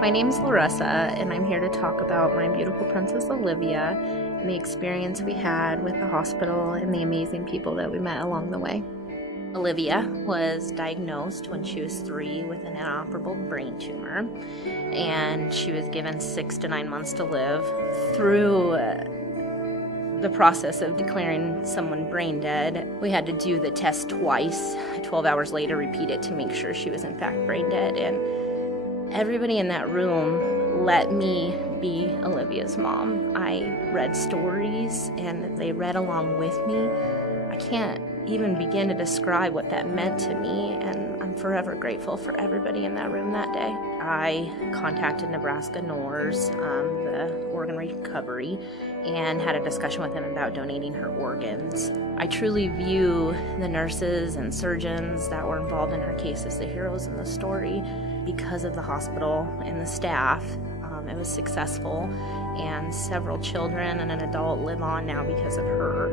My name's Larissa, and I'm here to talk about my beautiful princess Olivia and the experience we had with the hospital and the amazing people that we met along the way. Olivia was diagnosed when she was 3 with an inoperable brain tumor, and she was given 6 to 9 months to live. Through the process of declaring someone brain dead, we had to do the test twice. 12 hours later, repeat it to make sure she was in fact brain dead. And everybody in that room let me be Olivia's mom. I read stories and they read along with me. I can't even begin to describe what that meant to me, and I'm forever grateful for everybody in that room that day. I contacted Nebraska NORS, the Organ Recovery, and had a discussion with them about donating her organs. I truly view the nurses and surgeons that were involved in her case as the heroes in the story because of the hospital and the staff. It was successful, and several children and an adult live on now because of her.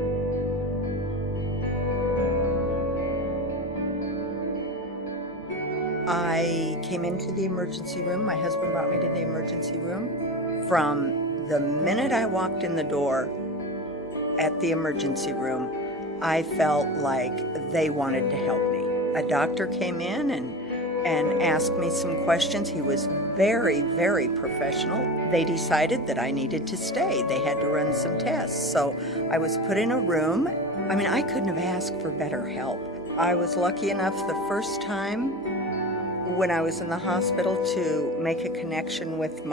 I came into the emergency room. My husband brought me to the emergency room. From the minute I walked in the door at the emergency room, I felt like they wanted to help me. A doctor came in and asked me some questions. He was very, very professional. They decided that I needed to stay. They had to run some tests. So I was put in a room. I mean, I couldn't have asked for better help. I was lucky enough the first time when I was in the hospital to make a connection with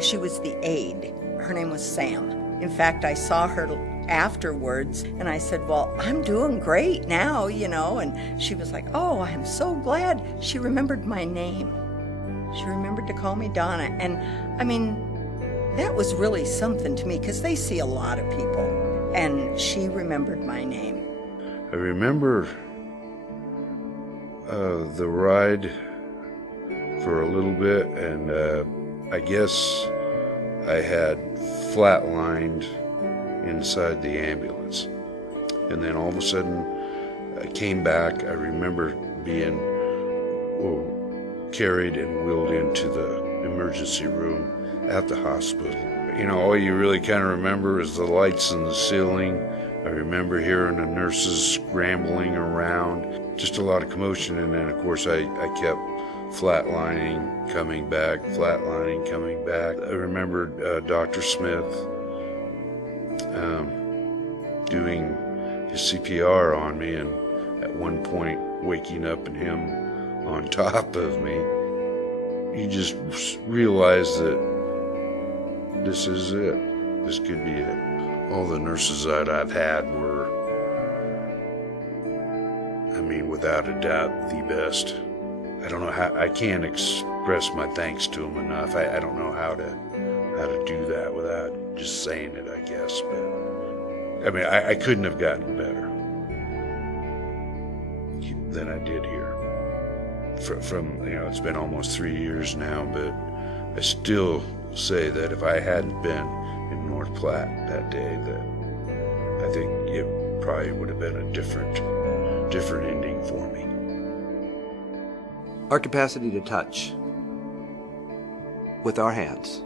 she was the aide. Her name was Sam. In fact, I saw her afterwards and I said, well, I'm doing great now, and she was like, oh, I'm so glad. She remembered my name. She remembered to call me Donna. And I mean, that was really something to me because they see a lot of people, and she remembered my name. I remember the ride for a little bit, and I guess I had flatlined inside the ambulance, and then all of a sudden I came back. I remember being carried and wheeled into the emergency room at the hospital. All you really kind of remember is the lights in the ceiling. I remember hearing the nurses scrambling around, just a lot of commotion, and then of course I kept flatlining, coming back, flatlining, coming back. I remember Dr. Smith doing his CPR on me, and at one point waking up and him on top of me. You just realize that this is it. This could be it. All the nurses that I've had were, without a doubt, the best. I don't know how, I can't express my thanks to them enough. I don't know how to do that without just saying it, I guess. But I couldn't have gotten better than I did here. From it's been almost 3 years now, but I still say that if I hadn't been in North Platte that day, that I think it probably would have been a different ending for me. Our capacity to touch with our hands,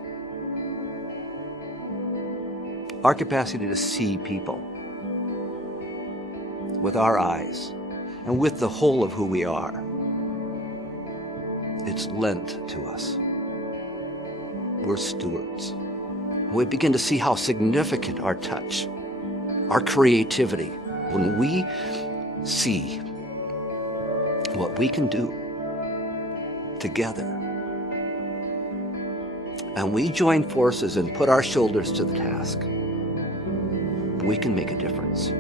our capacity to see people with our eyes and with the whole of who we are, it's lent to us. We're stewards. We begin to see how significant our touch, our creativity, when we see what we can do together, and we join forces and put our shoulders to the task, we can make a difference.